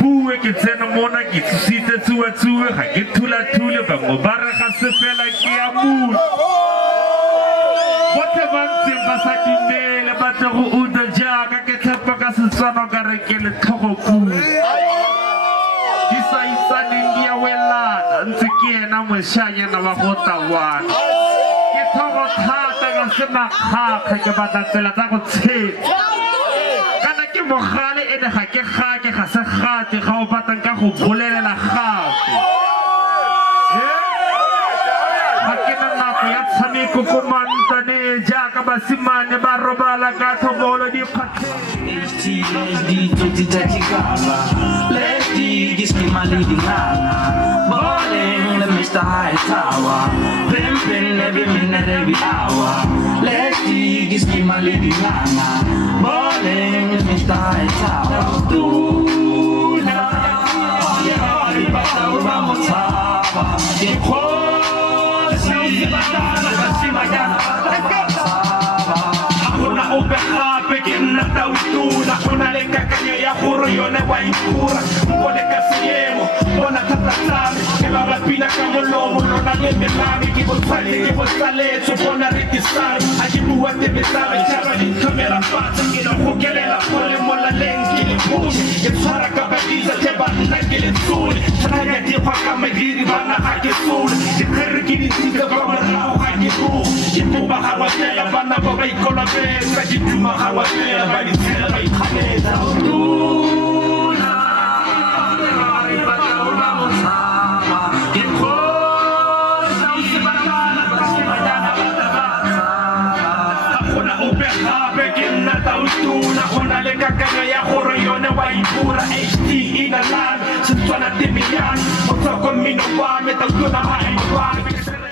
bua ke tsena mona ke tsitse tsua ga ke thula ba mo ba re ga se fela ke ya motho botlhe ba ntseng ba sa dumele ba tle go utlwa jaaka ke tlhapa ka Setswana ka re ke letlhogo pula di sa itsaneng di a welana ntse ke ena mošanyana wa go tawana ke thogo thata ka se makgakga ke batla tsela tsa go tshela kana ke mogale ene ga ke gake ga se gate ga o batlang ka go bolelela gape ga ke na nako ya tshameko ko mantane jaaka basimane ba robala ka thobolo dikgatlheng Let's just keep my leading line. Balling the Mr. High Tower. Pimping every minute, every hour. Let's just keep my leading line. Balling the Mr. High Tower. Do now. Vamos a que cosa si mañana una opeja pequeña tautuna una leca caña ya juro yo ne voy pura pone casillemo pone tatatame que la rapina como lomo no la me lame que vos sale supone requisar allí buate me sabe chava ni cámara pasa que no jukele la pole mola lenki le pune que sara kabadiza te banda que le sule traga ti faka me diri bana hake sule que kerki ni tika kama rao hake ku que pumba hawa tela bana boga ikola besa que tuma hawa tela bani tela bai khameza tuna vamos a que cosa si batana si mañana una opeja pequeña tautuna una leca caña ya juro yo ne voy pura HD in a land Setswana timiyan Otoko minobame Taguna hae